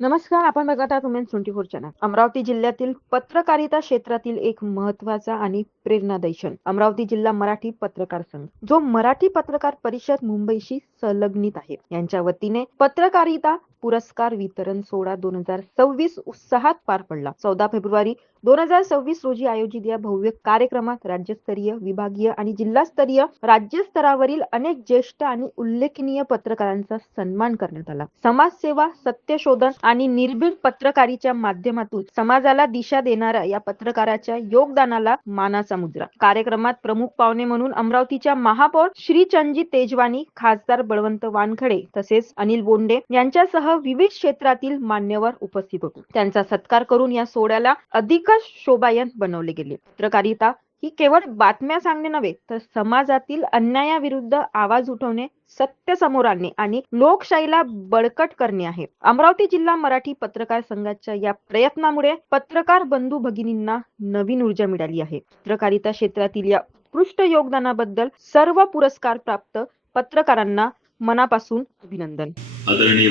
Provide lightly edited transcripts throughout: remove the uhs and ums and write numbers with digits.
नमस्कार, आपण बघत आहात वुमेन्स 24 चॅनल. अमरावती जिल्ह्यातील पत्रकारिता क्षेत्रातील एक महत्त्वाचा आणि प्रेरणादायी क्षण. अमरावती जिल्हा मराठी पत्रकार संघ, जो मराठी पत्रकार परिषद मुंबईशी संलग्नित आहे, यांच्या वतीने पत्रकारिता पुरस्कार वितरण सोहळा 2026 उत्साहात पार पडला. 14 फेब्रुवारी 2026 रोजी आयोजित या भव्य कार्यक्रमात राज्यस्तरीय, विभागीय आणि जिल्हास्तरीय राज्यस्तरावरील अनेक ज्येष्ठ आणि उल्लेखनीय पत्रकारांचा सन्मान करण्यात आला. समाजसेवा, सत्यशोधन आणि निर्भीड पत्रकारितेच्या माध्यमातून समाजाला दिशा देणाऱ्या या पत्रकाराच्या योगदानाला मानाचा मुजरा. कार्यक्रमात प्रमुख पाहुणे म्हणून अमरावतीच्या महापौर श्री चंदजी तेजवानी, खासदार बळवंत वानखडे तसेच अनिल बोंडे यांच्यासह विविध क्षेत्रातील मान्यवर उपस्थित होते. त्यांचा सत्कार करून या सोहळ्याला अधिकच शोभायमान बनवले गेले. पत्रकारिता ही केवळ बातम्या सांगणे नव्हे, तर समाजातील अन्यायाविरुद्ध आवाज उठवणे, सत्य समोर आणणे आणि लोकशाहीला बळकट करणे आहे. अमरावती जिल्हा मराठी पत्रकार संघाच्या या प्रयत्नामुळे पत्रकार बंधू भगिनींना नवीन ऊर्जा मिळाली आहे. पत्रकारिता क्षेत्रातील या उत्कृष्ट योगदानाबद्दल सर्व पुरस्कार प्राप्त पत्रकारांना मनापासून अभिनंदन. आदरणीय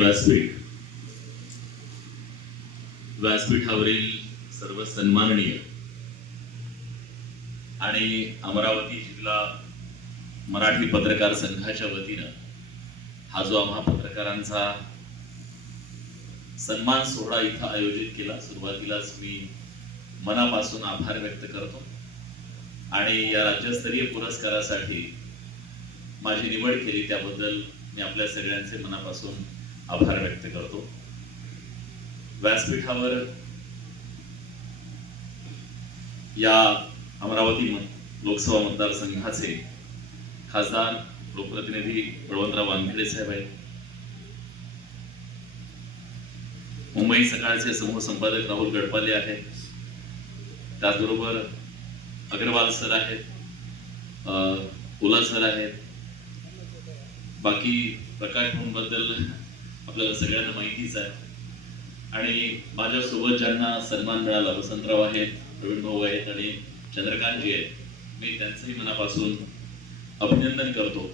व्यासपीठावरील सर्व सन्माननीय आणि अमरावती जिल्हा मराठी पत्रकार संघाच्या वतीनं हा जो आम्हा पत्रकारांचा सन्मान सोहळा इथं आयोजित केला, सुरुवातीलाच मी मनापासून आभार व्यक्त करतो आणि या राज्यस्तरीय पुरस्कारासाठी माझी निवड केली त्याबद्दल मी आपल्या सगळ्यांचे मनापासून आभार व्यक्त करतो. व्यासपीठावर या अमरावती लोकसभा मतदारसंघाचे खासदार लोकप्रतिनिधी बळवंतराव वानखेडे साहेब आहेत, मुंबई सकाळचे समूह संपादक राहुल गडपाले आहेत, त्याचबरोबर अग्रवाल सर आहेत, ओला सर आहेत, बाकी प्रकाश बद्दल आपल्याला सगळ्यांना माहितीच आहे आणि माझ्यासोबत ज्यांना सन्मान मिळाला, वसंतराव आहेत, प्रवीण भाऊ आहेत आणि चंद्रकांतजी आहेत, मी त्यांचंही मनापासून अभिनंदन करतो.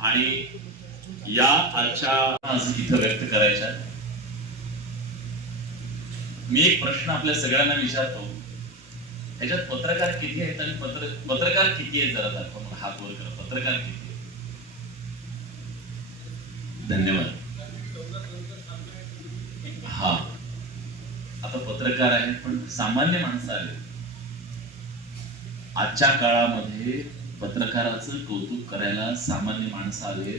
आणि या आजच्या इथं व्यक्त करायच्या मी एक प्रश्न आपल्या सगळ्यांना विचारतो, ह्याच्यात पत्रकार किती आहेत आणि पत्रकार किती आहेत जरा दाखवा, मला हात वर करा. पत्रकार किती? धन्यवाद. हा, आता पत्रकार आहेत पण सामान्य माणसं आले. आजच्या काळामध्ये पत्रकाराचं कौतुक करायला सामान्य माणसं आले,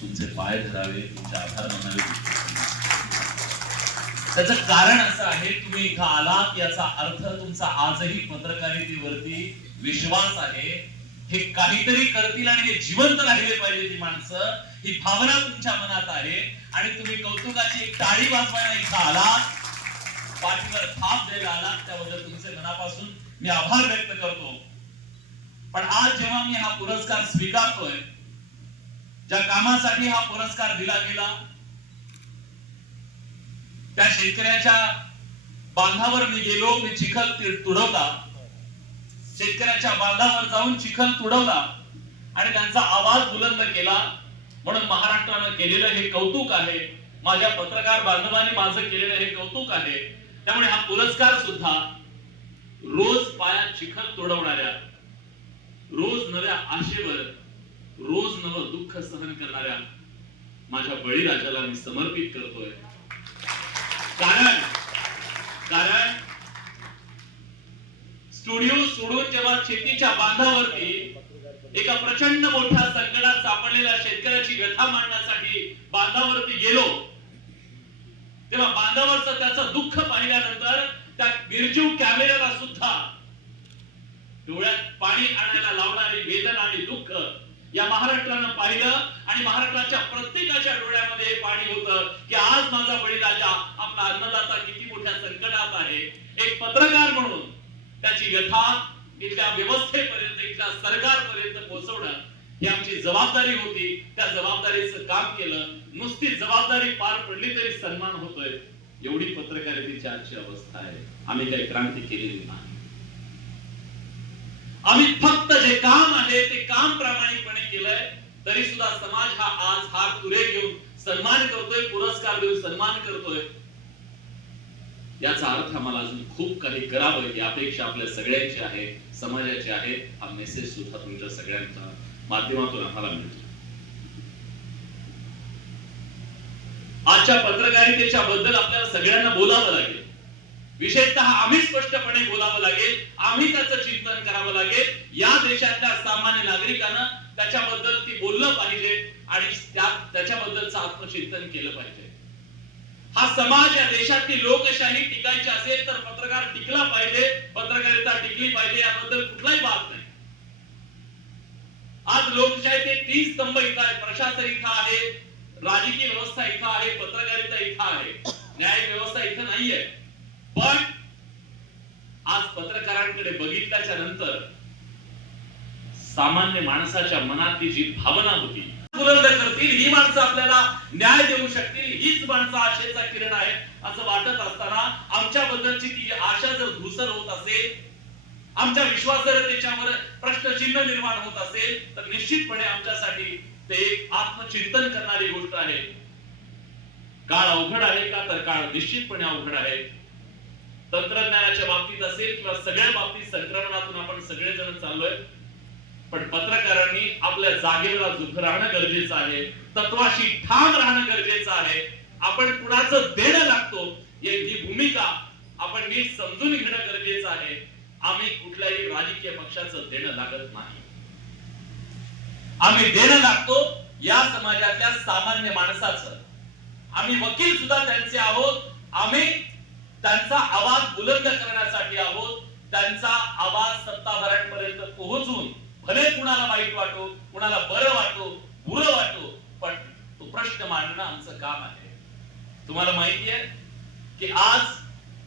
तुमचे पाय धरावे, तुमचे आभार मानावे. त्याचं कारण असं आहे, तुम्ही इथं आलात याचा अर्थ तुमचा आजही पत्रकारितेवरती विश्वास आहे. हे काहीतरी करतील आणि हे जिवंत राहिले पाहिजे, ती माणसं, ही भावना तुमच्या मनात आहे आणि तुम्ही कौतुकाची एक टाळी वाजवायला इथं आलात, पाठीवर थाप द्यायला आलात, त्याबद्दल तुमचे मनापासून मी आभार व्यक्त करतो. पण आज जेव्हा मी हा पुरस्कार स्वीकारतोय, ज्या कामासाठी हा पुरस्कार दिला गेला, त्या शेतकऱ्याच्या बांधावर मी गेलो, मी चिखल तुडवला, शेतकऱ्याच्या बांधावर जाऊन चिखल तुडवला आणि त्यांचा आवाज बुलंद केला, म्हणून महाराष्ट्रानं केलेलं हे कौतुक आहे, माझ्या पत्रकार बांधवांनी माझं केलेलं हे कौतुक आहे. त्यामुळे हा पुरस्कार सुद्धा रोज पायात चिखल तुडवणाऱ्या, रोज नव्या आशेवर, रोज नवं दुःख सहन करणाऱ्या माझ्या बळीराजाला मी समर्पित करतोय. कारण स्टुडिओ सोडून जेव्हा शेतीच्या बांधावरती एका प्रचंड मोठ्या संकटात सापडलेल्या शेतकऱ्याची व्यथा मांडण्यासाठी बांधावरती गेलो, तेव्हा बांधावरचं त्याचं दुःख पाहिल्यानंतर त्या निर्जीव कॅमेऱ्याला सुद्धा डोळ्यात पाणी आणायला लावणारी वेदना आणि दुःख या महाराष्ट्रानं पाहिलं आणि महाराष्ट्राच्या प्रत्येकाच्या डोळ्यामध्ये पाणी होतं की आज माझा बळीराजा, आपला अन्नदाता किती मोठ्या संकटात आहे. एक पत्रकार म्हणून त्याची व्यथा इथल्या व्यवस्थेपर्यंत, इथल्या सरकारपर्यंत पोहोचवणं ही आमची जबाबदारी होती. त्या जबाबदारीचं काम केलं. नुसती जबाबदारी पार पडली तरी सन्मान होतोय, एवढी पत्रकारितेची आजची अवस्था आहे. आम्ही काही क्रांती केलेली नाही. आम्ही फक्त जे काम आहे ते काम प्रामाणिकपणे केलंय. तरी सुद्धा समाज हा आज हात तुरे घेऊन सन्मान करतोय, पुरस्कार देऊन सन्मान करतोय, याचा अर्थ आम्हाला अजून खूप काही करावं ही अपेक्षा आपल्या सगळ्यांची आहे, समाजाची आहे. हा मेसेज सुद्धा तुमच्या सगळ्यांच्या माध्यमातून आम्हाला मिळतो. आजच्या पत्रकारितेच्या बद्दल आपल्याला सगळ्यांना बोलावं लागेल. विशेषतः आम्ही स्पष्टपणे बोलावं लागेल, आम्ही त्याचं चिंतन करावं लागेल. या देशातल्या सामान्य नागरिकांना त्याच्याबद्दल ती बोललं पाहिजे आणि त्याच्याबद्दलचं आत्मचिंतन केलं पाहिजे. हा समाज, या देशातली लोकशाही टिकायची असेल तर पत्रकार टिकला पाहिजे, पत्रकारिता टिकली पाहिजे, याबद्दल कुठलाही बात नाही. आज लोकशाहीचे 3 स्तंभ इथं आहेत. प्रशासन इथं आहे, राजकीय व्यवस्था इथं आहे, पत्रकारिता इथं आहे, न्याय व्यवस्था इथं नाहीये. पण आज पत्रकारांकडे बघितल्याच्या नंतर सामान्य माणसाच्या मनातली जी भावना होती बुलंद करतील, ही माणसं आपल्याला न्याय देऊ शकतील, हीच माणसं आशेचा किरण आहे असं वाटत असताना आमच्याबद्दलची ती आशा जर धूसर होत असेल, आमच्या विश्वासार्हतेच्यावर प्रश्नचिन्ह निर्माण होत असेल, तर निश्चितपणे आमच्यासाठी ते एक आत्मचिंतन करणारी गोष्ट आहे. काळ अवघड आहे का? तर काळ निश्चितपणे अवघड आहे. तंत्रज्ञानाच्या बाबतीत असेल किंवा सगळ्या बाबतीत संक्रमणातून आपण सगळेजण चाललोय. पण पत्रकारांनी आपल्या जागेवर उभं राहणं गरजेचं आहे, तत्वाशी ठाम राहणं गरजेचं आहे. आपण कुणाचं देणं लागतो ही भूमिका आपण नीट समजून घेणं गरजेचं आहे. आम्ही कुठल्याही राजकीय पक्षाचं देणं लागत नाही. आम्ही देणं लागतो या समाजातल्या सामान्य माणसाचं. आम्ही वकील सुद्धा त्यांचे आहोत. आम्ही त्यांचा आवाज बुलंद करण्यासाठी आहोत. त्यांचा आवाज सत्ताधाऱ्यांपर्यंत पोहोचून, भले कुणाला वाईट वाटो, कुणाला बरं वाटो, बुरं वाटो, पण तो प्रश्न मांडणं आमचं काम आहे. तुम्हाला माहिती आहे की आज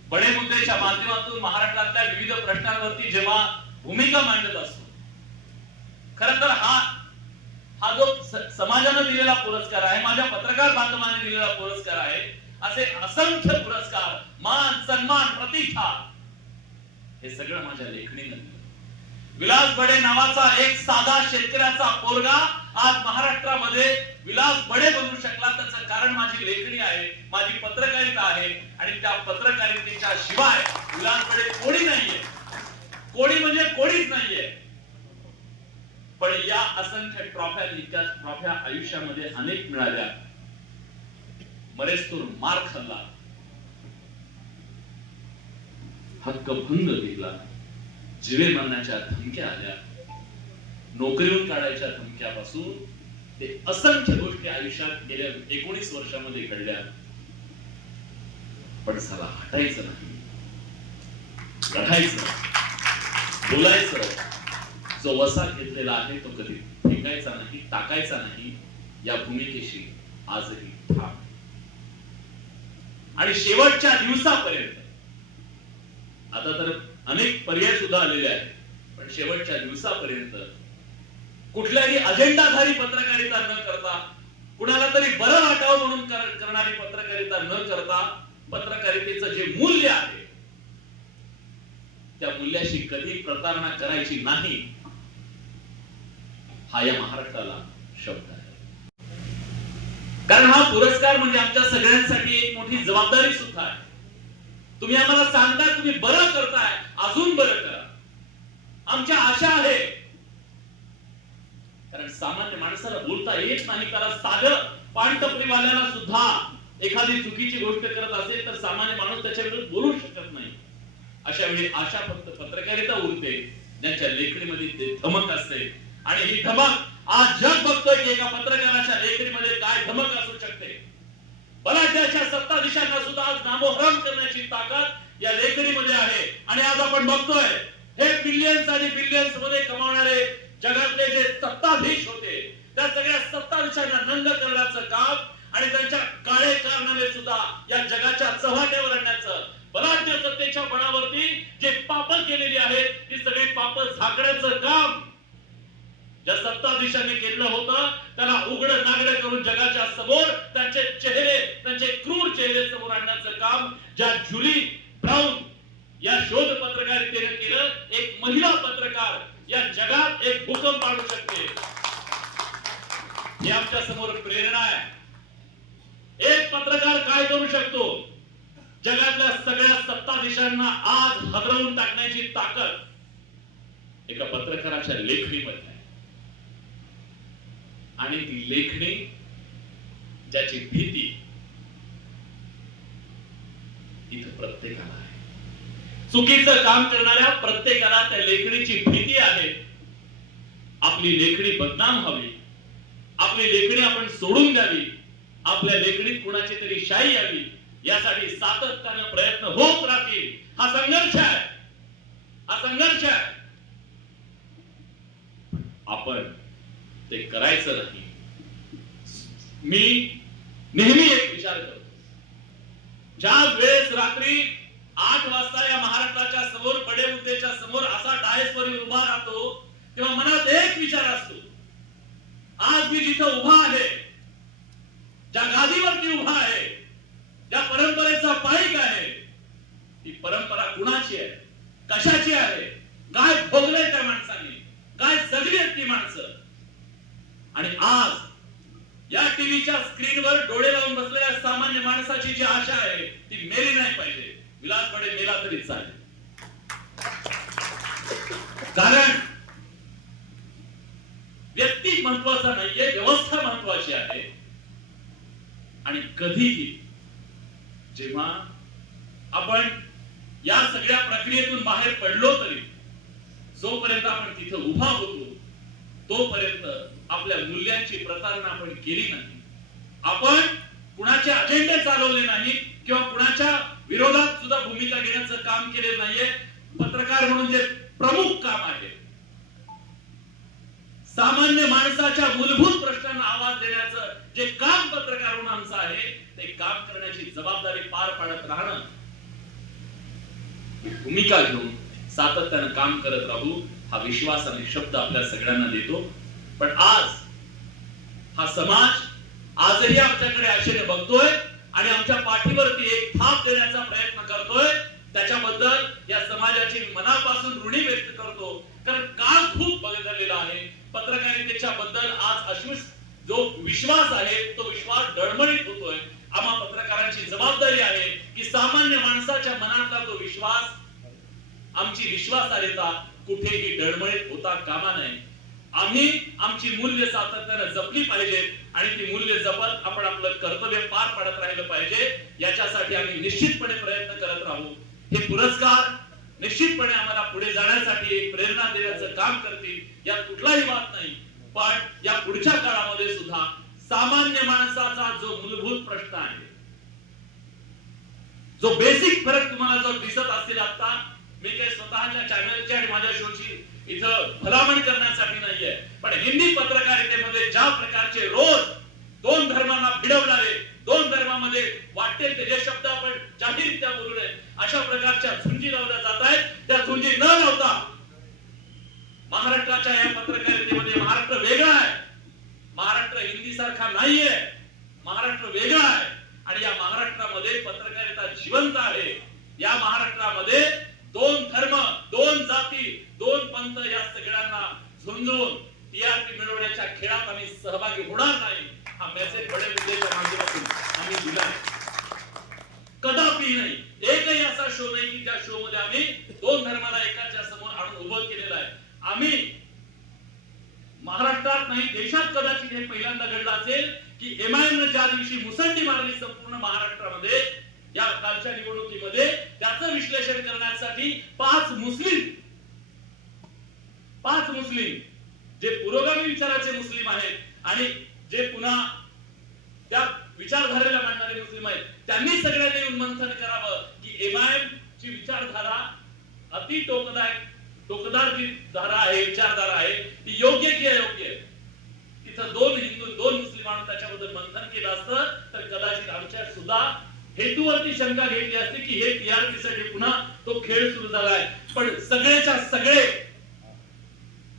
बडे मुद्देच्या माध्यमातून महाराष्ट्रातल्या विविध प्रश्नांवरती जेव्हा भूमिका मांडत असतो, खरं तर हा जो समाजाने दिलेला पुरस्कार आहे, माझ्या पत्रकार बांधवांनी दिलेला पुरस्कार आहे, असे असंख्य पुरस्कार, मान, सन्मान, प्रतीक्षा, हे सगळं माझ्या लेखणीने. विलास बडे नावाचा एक साधा शेतकऱ्याचा पोरगा आज महाराष्ट्रामध्ये विलास बडे बनू शकला, त्याचं कारण माझी लेखणी आहे, माझी पत्रकारिता आहे. आणि त्या पत्रकारितेच्या शिवाय विलास बडे कोणी नाहीये, कोणी म्हणजे कोणीच नाहीये. पण या असंख्य ट्रॉफ्या आयुष्यामध्ये अनेक मिळाल्या. मरेस्तूर मार खाल्ला, हक्कभंग दिला, जीवे मरण्याच्या धमक्या आल्या, नोकरीवर काढायच्या धमक्यापासून ते असंख्य गोष्टी आयुष्यात गेल्या 19 वर्षामध्ये घडल्या. पण चला हटायचं नाही, लढायचं, बोलायचं. जो वसा घेतलेला आहे तो कधी फेकायचा नाही, टाकायचा नाही. या भूमिकेशी आजही ठाम. आणि शेवटच्या दिवसापर्यंत, आता तर अनेक पर्याय सुद्धा आलेले आहेत, पण शेवटच्या दिवसापर्यंत कुठल्याही अजेंडाधारी पत्रकारिता न करता, कुणाला तरी बरं वाटावं म्हणून करणारी पत्रकारिता न करता, पत्रकारितेचं जे मूल्य आहे त्या मूल्याशी कधी प्रतारणा करायची नाही, हा या महाराष्ट्राला शब्द आहे. कारण हा पुरस्कार म्हणजे आमच्या सगळ्यांसाठी एक मोठी जबाबदारी सुद्धा आहे. तुम्ही आम्हाला सांगता तुम्ही बरं करताय, अजून बरं करा, आमच्या आशा आहे. कारण सामान्य माणसाला बोलता येत नाही. त्याला साधं पानटपरीवाल्याला सुद्धा एखादी चुकीची गोष्ट करत असेल तर सामान्य माणूस त्याच्या विरुद्ध बोलू शकत नाही. अशा वेळी आशा फक्त पत्रकारिता उरते, ज्यांच्या लेखणीमध्ये धमक असते. आणि ही धमक आज जग बघतोय की एका पत्रकाराच्या लेखणीमध्ये काय धमक असू शकते. बलाढ्याच्या सत्ताधीशांना सुद्धा आज नामोहरम करण्याची ताकद या लेखणीमध्ये आहे. आणि आज आपण बघतोय हे बिलियन्स आणि बिलियन्स मध्ये कमावणारे जगातले जे सत्ताधीश होते, त्या सगळ्या सत्ताधीशांना नंद करण्याचं काम आणि त्यांच्या काळे कारनामे सुद्धा या जगाच्या चव्हाट्यावर आणण्याचं, बलाढ्य सत्तेच्या बळावरती जे पाप केलेली आहेत ती सगळी पाप झाकण्याचं काम ज्या सत्ताधीशांनी केलं होतं, त्याला उघड नागड करून जगाच्या समोर त्यांचे चेहरे, त्यांचे क्रूर चेहरे समोर आणण्याचं काम ज्या जुली ब्राऊन या शोध पत्रकारितेने केलं. एक महिला पत्रकार या जगात एक भूकंप आणू शकते, ही आमच्या समोर प्रेरणा आहे. एक पत्रकार काय करू शकतो? जगातल्या सगळ्या सत्ताधीशांना आज हादरवून टाकण्याची ताकद एका पत्रकाराच्या लेखणीमध्ये आहे. आणि ती लेखणी ज्याची भीती इथं प्रत्येकाला आहे. चुकीचं काम करणाऱ्या प्रत्येकाला त्या लेखणीची भीती आहे. आपली लेखणी बदनाम व्हावी, आपली लेखणी आपण सोडून द्यावी, आपल्या लेखणीत कुणाची तरी शाई यावी, यासाठी सातत्याने प्रयत्न होत राहतील. हा संघर्ष आहे, हा संघर्ष आहे. आपण ते करायचं नाही. मी नेहमी एक विचार करतो, ज्या वेळेस रात्री 8 वाजता या महाराष्ट्राच्या समोर बडे मुद्द्याच्या समोर असा डायसवर उभा राहतो, तेव्हा मनात एक विचार असतो, आज मी जिथं उभा आहे, ज्या गादीवरती उभा आहे, ज्या परंपरेचा पाईक आहे, ती परंपरा कुणाची आहे, कशाची आहे, काय भोगले त्या माणसांनी, काय जगली ती माणसं. आणि आज या टीव्हीच्या स्क्रीनवर डोळे लावून बसलेल्या सामान्य माणसाची जी आशा आहे ती मेली नाही पाहिजे. विलास बडे मेला तरी चालेल. कारण व्यक्ती महत्वाचा नाहीये, व्यवस्था महत्वाची आहे. आणि कधीही जेव्हा आपण या सगळ्या प्रक्रियेतून बाहेर पडलो तरी जोपर्यंत आपण तिथं उभा होतो तोपर्यंत आपल्या मूल्यांची प्रतारणा आपण केली नाही. आपण कुणाचे अजेंडे चालवले नाही किंवा कुणाच्या विरोधात सुद्धा भूमिका घेण्याचं काम केलेलं नाहीये. पत्रकार म्हणून जे प्रमुख काम आहे, सामान्य माणसाच्या मूलभूत प्रश्नांना आवाज देण्याचं जे काम पत्रकार म्हणून आमचं आहे, ते काम करण्याची जबाबदारी पार पाडत राहणं, भूमिका घेऊन सातत्यानं काम करत राहू, हा विश्वास आणि शब्द आपल्या सगळ्यांना देतो. पण आज हा समाज आजही आमच्याकडे आशेने बघतोय आणि आमच्या पाठीवरती एक थाप देण्याचा प्रयत्न करतोय. त्याच्याबद्दल या समाजाची मनापासून ऋणी व्यक्त करतो. कारण काळ खूप बदललेला आहे. पत्रकारितेच्या बद्दल आज जो विश्वास आहे तो विश्वास डळमळीत होतोय. आम्हा पत्रकारांची जबाबदारी आहे की सामान्य माणसाच्या मनातला तो विश्वास, आमची विश्वासार्हता कुठेही डळमळीत होता कामा नये. आम्ही आमची मूल्य सातत्याने जपली पाहिजेत आणि ती मूल्य जपत आपण आपलं कर्तव्य पार पाडत राहिलं पाहिजे. याच्यासाठी आम्ही निश्चितपणे प्रयत्न करत राहू. हे पुरस्कार निश्चितपणे आम्हाला पुढे जाण्यासाठी एक प्रेरणा देण्याचं काम करतील, यात कुठलाही वाद नाही. पण या पुढच्या काळामध्ये सुद्धा सामान्य माणसाचा जो मूलभूत प्रश्न आहे, जो बेसिक फरक तुम्हाला जो दिसत असेल, आता मी काही स्वतःच्या चॅनलची आणि माझ्या शोची इथं भलामण करण्यासाठी नाहीये, पण हिंदी पत्रकारितेमध्ये ज्या प्रकारचे रोज दोन धर्मांना भिडवणारे, दोन धर्मामध्ये वाटेल ते जे शब्द आपण जाहीररित्या बोलू नये अशा प्रकारच्या झुंजी लावल्या जात आहेत, त्या झुंजी न लावता महाराष्ट्राच्या या पत्रकारितेमध्ये महाराष्ट्र वेगळा आहे. महाराष्ट्र हिंदी सारखा नाहीये. महाराष्ट्र वेगळा आहे आणि या महाराष्ट्रामध्ये पत्रकारिता जिवंत आहे. या महाराष्ट्रामध्ये दोन धर्म, दोन जाती, दोन पंथ या सगळ्यांना झुंजून टीआरपी मिळवण्याच्या खेळात आम्ही सहभागी होणार नाही. हा मेसेज बडे मुद्द्याच्या माध्यमातून आम्ही दिला. कदापि नाही. एकही असा शो नाही की त्या शो मध्ये आम्ही दोन धर्माला एकाच्या समोर आणून उभं केलेलं आहे. आम्ही महाराष्ट्रात नाही देशात कदाचित हे पहिल्यांदा घडलं असेल की एमआयएम ज्या दिवशी मुसंडी मारली संपूर्ण महाराष्ट्रामध्ये या कालच्या निवडणुकीमध्ये, त्याचं विश्लेषण करण्यासाठी पाच मुस्लिम जे पुरोगामी विचाराचे मुस्लिम आहेत आणि जे पुन्हा त्या विचारधारेला मानणारे मुस्लिम आहेत, त्यांनी सगळ्यांनी येऊन मंथन करावं की एमआयएम ची विचारधारा अति टोकदार जी धारा आहे, विचारधारा आहे, ती योग्य की अयोग्य आहे. तिथं दोन हिंदू दोन मुस्लिमांना त्याच्याबद्दल मंथन केलं असतं तर कदाचित आमच्या सुद्धा हेतूवरती शंका घेतली असते की हे टीआरपी साठी पुन्हा तो खेळ सुरू झालाय. पण सगळेच्या सगळे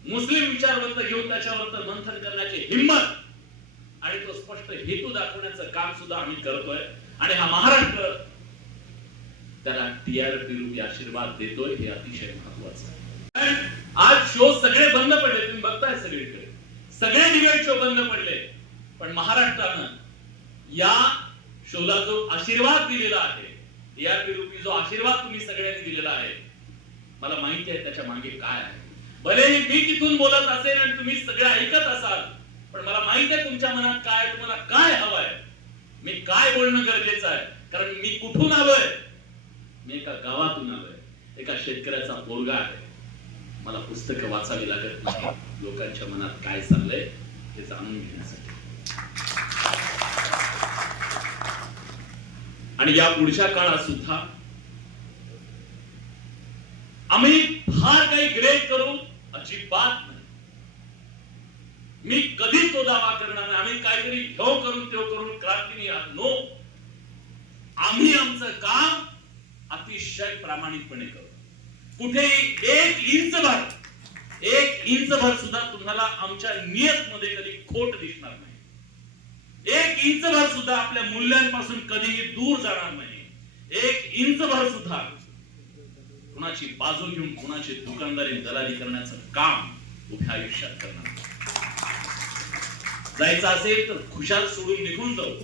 मुस्लिम विचारवंत घेऊन त्याच्यावर मंथन करण्याची हिंमत आणि तो स्पष्ट हेतू दाखवण्याचं काम सुद्धा आम्ही करतोय. आणि हा महाराष्ट्र त्याला टीआरपी रूपी आशीर्वाद देतोय, हे अतिशय महत्वाचं आहे. आज शो सगळे बंद पडले, तुम्ही बघताय सगळीकडे सगळे डिबेट शो बंद पडले, पण महाराष्ट्रानं या शोला जो आशीर्वाद दिलेला आहे, टीआरपी रूपी जो आशीर्वाद तुम्ही सगळ्यांनी दिलेला आहे, मला माहिती आहे त्याच्या मागे काय आहे. भले मी तिथून बोलत असेल आणि तुम्ही सगळे ऐकत असाल, पण मला माहिती आहे तुमच्या मनात काय, तुम्हाला काय हवंय, मी काय बोलणं गरजेचं आहे. कारण मी कुठून आलोय, मी एका गावातून आलोय, एका शेतकऱ्याचा पोरगा आहे. मला पुस्तकं वाचावी लागत नाही लोकांच्या मनात काय चाललंय हे जाणून घेण्यासाठी. आणि या पुढच्या काळात सुद्धा आम्ही फार काही ग्रेट करू अजिबात नाही. मी कधीच तो दावा करणार नाही आम्ही काहीतरी ह्यो करून त्यो करून क्रांती नो. आम्ही आमचं काम अतिशय प्रामाणिकपणे करू. कुठेही एक इंच भर सुद्धा तुम्हाला आमच्या नियत मध्ये कधी खोट दिसणार नाही. एक इंच भर सुद्धा आपल्या मूल्यांपासून कधीही दूर जाणार नाही. एक इंच भर सुद्धा कुणाची बाजू घेऊन कुणाची दुकानदारी दलाली करण्याचं काम उभ्या आयुष्यात करणार. जायचं असेल तर खुशाल सोडून निघून जाऊ.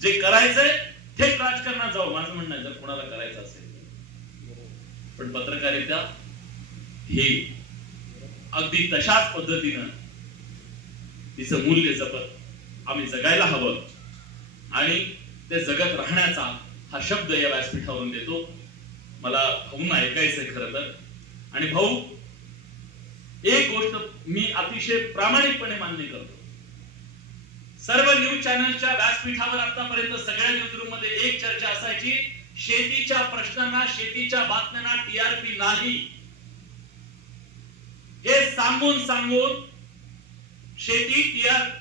जे करायचंय थेट राजकारणात जाऊ माझं म्हणणं आहे, जर कोणाला करायचं असेल. पण पत्रकारिता हे अगदी तशाच पद्धतीनं तिचं मूल्य जपत आम्ही जगायला हवं आणि ते जगत राहण्याचा हा शब्द या व्यासपीठावरून देतो. मला भाऊंना ऐकायचंय खरं तर. आणि भाऊ, एक गोष्ट मी अतिशय प्रामाणिकपणे मान्य करतो. सर्व न्यूज चॅनलच्या व्यासपीठावर आतापर्यंत सगळ्या न्यूज रूम मध्ये एक चर्चा असायची, शेतीच्या प्रश्नांना शेतीच्या बातम्यांना टीआरपी नाही हे सांगून सांगून शेती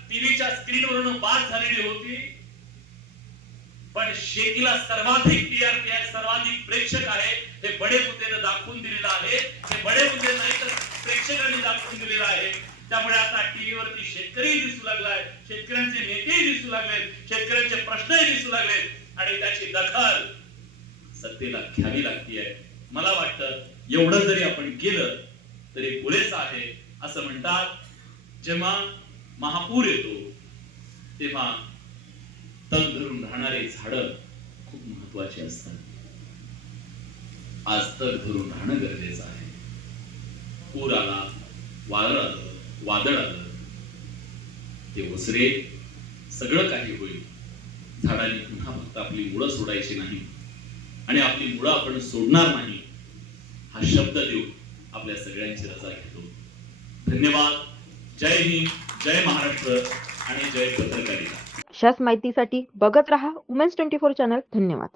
टीव्हीच्या स्क्रीनवरून बाद झालेली होती. पण शेतीला सर्वाधिक टीआरपी आहे, सर्वाधिक प्रेक्षक आहे हे बडे मुद्द्याने दाखवून दिलेलं आहे. हे बडे मुद्दे नाही तर प्रेक्षकांनी दाखवून दिलेलं आहे. त्यामुळे आता टीव्हीवरती शेतकरी दिसू लागलाय, शेतकऱ्यांचे नेतेही दिसू लागलेत, शेतकऱ्यांचे प्रश्नही दिसू लागलेत आणि त्याची दखल सत्तेला घ्यावी लागतीये. मला वाटतं एवढं जरी आपण केलं तरी पुरेसं आहे. असं म्हणतात, जेव्हा महापूर येतो तेव्हा तग धरून राहणारे झाड खूप महत्वाची असतात. आज तग धरून राहणं गरजेचं आहे. पूर आला, वादळ आलं, ते ओसरे, सगळं काही होईल. झाडांनी पुन्हा फक्त आपली मुळं सोडायची नाही आणि आपली मुळं आपण सोडणार नाही हा शब्द देऊन आपल्या सगळ्यांची रजा घेतो. धन्यवाद. जय हिंद, जय महाराष्ट्र आणि जय पत्रकारिता. अशाच माहितीसाठी बघत रहा वुमेन्स 24 चॅनल. धन्यवाद.